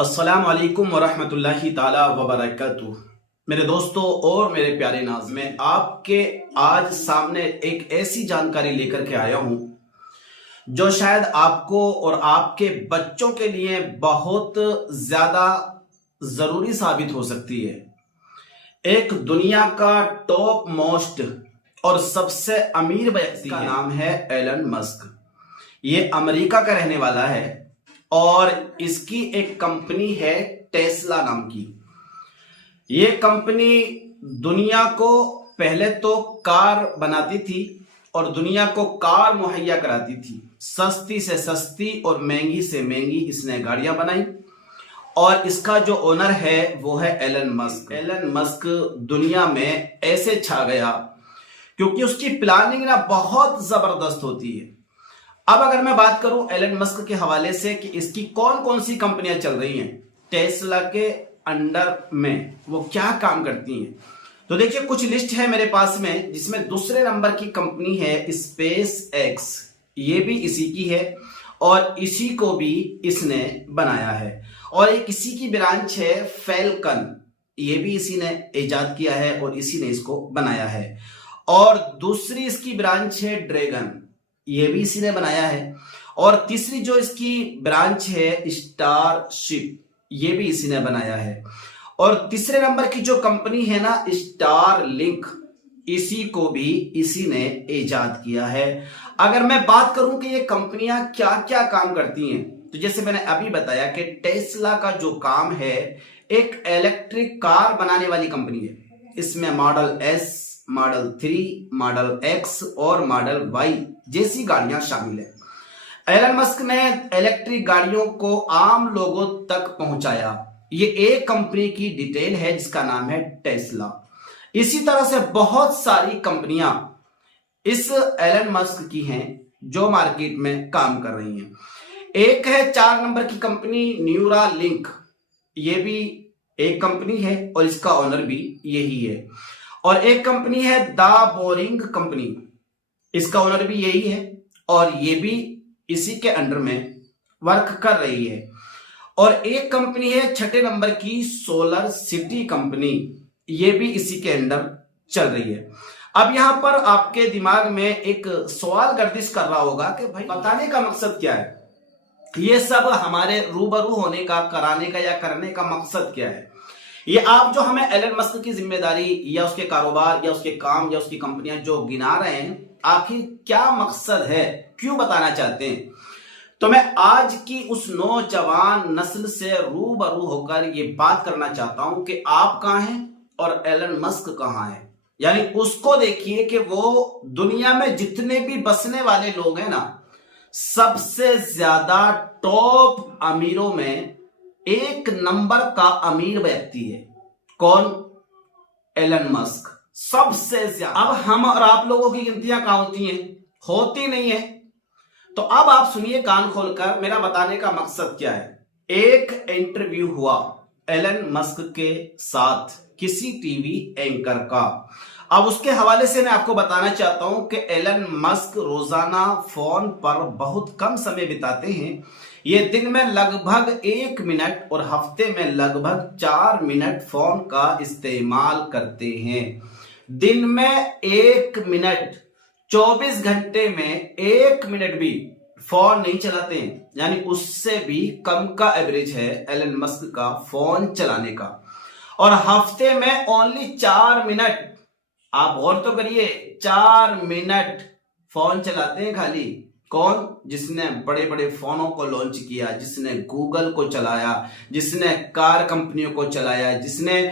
अस्सलाम वालेकुम वरहमतुल्लाहि ताला वबरकातुह। मेरे दोस्तों और मेरे प्यारे नाज़, मैं आपके आज सामने एक ऐसी जानकारी लेकर के आया हूं जो शायद आपको और आपके बच्चों के लिए बहुत ज्यादा जरूरी साबित हो सकती है। एक दुनिया का टॉप मोस्ट और सबसे अमीर व्यक्ति का नाम है एलन मस्क। ये अमेरिका का रहने वाला है और इसकी एक कंपनी है टेस्ला नाम की। ये कंपनी दुनिया को पहले तो कार बनाती थी और दुनिया को कार मुहैया कराती थी। सस्ती से सस्ती और महंगी से महंगी इसने गाड़ियां बनाई और इसका जो ओनर है वो है एलन मस्क। एलन मस्क दुनिया में ऐसे छा गया क्योंकि उसकी प्लानिंग ना बहुत जबरदस्त होती है। अब अगर मैं बात करूं एलन मस्क के हवाले से कि इसकी कौन कौन सी कंपनियां चल रही हैं टेस्ला के अंडर में, वो क्या काम करती हैं, तो देखिए कुछ लिस्ट है मेरे पास में, जिसमें दूसरे नंबर की कंपनी है स्पेस एक्स। ये भी इसी की है और इसी को भी इसने बनाया है। और एक इसी की ब्रांच है फैल्कन, ये भी इसी ने इजाद किया है और इसी ने इसको बनाया है। और दूसरी इसकी ब्रांच है ड्रैगन, ये भी इसी ने बनाया है। और तीसरी जो इसकी ब्रांच है स्टारशिप, ये भी इसी ने बनाया है। और तीसरे नंबर की जो कंपनी है ना स्टारलिंक, इसी को भी इसी ने इजाद किया है। अगर मैं बात करूं कि ये कंपनियां क्या क्या काम करती हैं, तो जैसे मैंने अभी बताया कि टेस्ला का जो काम है एक इलेक्ट्रिक कार बनाने वाली कंपनी है। इसमें model S, model 3, model x और मॉडल वाई जैसी गाड़ियां शामिल है। एलन मस्क ने इलेक्ट्रिक गाड़ियों को आम लोगों तक पहुंचाया। ये एक कंपनी की डिटेल है जिसका नाम है टेस्ला। इसी तरह से बहुत सारी कंपनियां इस एलन मस्क की हैं जो मार्केट में काम कर रही हैं। एक है 4 नंबर की कंपनी न्यूरालिंक, ये भी एक कंपनी है और इसका ओनर भी यही है। और एक कंपनी है द बोरिंग कंपनी, इसका ओनर भी यही है और ये भी इसी के अंडर में वर्क कर रही है। और एक कंपनी है 6 नंबर की सोलर सिटी कंपनी, ये भी इसी के अंडर चल रही है। अब यहां पर आपके दिमाग में एक सवाल गर्दिश कर रहा होगा कि भाई बताने का मकसद क्या है, ये सब हमारे रूबरू होने का, कराने का या करने का मकसद क्या है। ये आप जो हमें एलन मस्क की जिम्मेदारी या उसके कारोबार या उसके काम या उसकी कंपनियां जो गिना रहे हैं, आखिर क्या मकसद है, क्यों बताना चाहते हैं। तो मैं आज की उस नौजवान नस्ल से रूबरू होकर ये बात करना चाहता हूं कि आप कहां हैं और एलन मस्क कहां है। यानी उसको देखिए कि वो दुनिया में जितने भी बसने वाले लोग हैं ना, सबसे ज्यादा टॉप अमीरों में एक नंबर का अमीर व्यक्ति है। कौन? एलन मस्क, सबसे ज्यादा। अब हम और आप लोगों की गिनतियां कहां होती हैं? होती नहीं है। तो अब आप सुनिए कान खोलकर, मेरा बताने का मकसद क्या है। एक इंटरव्यू हुआ एलन मस्क के साथ किसी टीवी एंकर का। अब उसके हवाले से मैं आपको बताना चाहता हूं कि एलन मस्क रोजाना फोन पर बहुत कम समय बिताते हैं। ये दिन में लगभग 1 मिनट और हफ्ते में लगभग 4 मिनट फोन का इस्तेमाल करते हैं। दिन में 1 मिनट, 24 घंटे में 1 मिनट भी फोन नहीं चलाते हैं। यानी उससे भी कम का एवरेज है एलन मस्क का फोन चलाने का। और हफ्ते में ओनली 4 मिनट, आप गौर तो करिए, 4 मिनट फोन चलाते हैं खाली। कौन? जिसने बड़े बड़े फोनों को लॉन्च किया, जिसने गूगल को चलाया, जिसने कार कंपनियों को चलाया, जिसने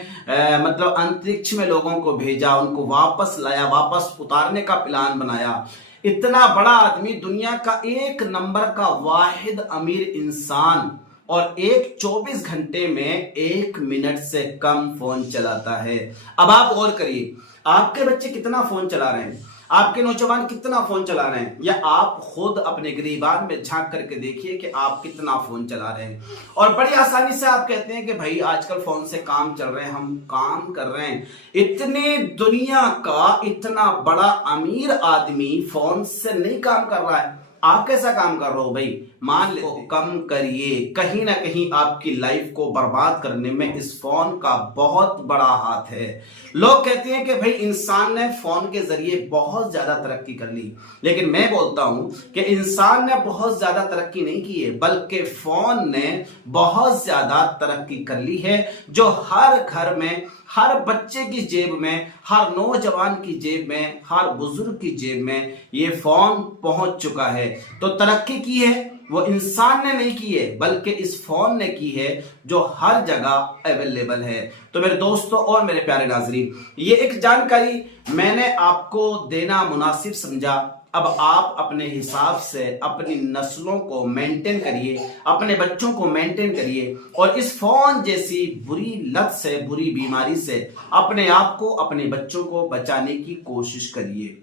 मतलब अंतरिक्ष में लोगों को भेजा, उनको वापस लाया, वापस उतारने का प्लान बनाया। इतना बड़ा आदमी, दुनिया का एक नंबर का वाहिद अमीर इंसान, और एक 24 घंटे में 1 मिनट से कम फोन चलाता है। अब आप गौर करिए, आपके बच्चे कितना फोन चला रहे हैं, आपके नौजवान कितना फोन चला रहे हैं, या आप खुद अपने गिरीबान में झांक करके देखिए कि आप कितना फोन चला रहे हैं। और बड़ी आसानी से आप कहते हैं कि भाई आजकल फोन से काम चल रहे हैं, हम काम कर रहे हैं। इतने दुनिया का इतना बड़ा अमीर आदमी फोन से नहीं काम कर रहा है, आप कैसा काम कर रहे हो भाई? मान लो कम करिए। कहीं ना कहीं आपकी लाइफ को बर्बाद करने में इस फोन का बहुत बड़ा हाथ है। लोग कहते हैं कि भाई इंसान ने फोन के जरिए बहुत ज्यादा तरक्की कर ली, लेकिन मैं बोलता हूं कि इंसान ने बहुत ज्यादा तरक्की नहीं की है, बल्कि फोन ने बहुत ज्यादा तरक्की कर ली है, जो हर घर में, हर बच्चे की जेब में, हर नौजवान की जेब में, हर बुजुर्ग की जेब में ये फोन पहुंच चुका है। तो तरक्की की है वो इंसान ने नहीं की है, बल्कि इस फोन ने की है, जो हर जगह अवेलेबल है। तो मेरे दोस्तों और मेरे प्यारे नाजरीन, ये एक जानकारी मैंने आपको देना मुनासिब समझा। अब आप अपने हिसाब से अपनी नस्लों को मेंटेन करिए, अपने बच्चों को मेंटेन करिए, और इस फोन जैसी बुरी लत से, बुरी बीमारी से अपने आप को, अपने बच्चों को बचाने की कोशिश करिए।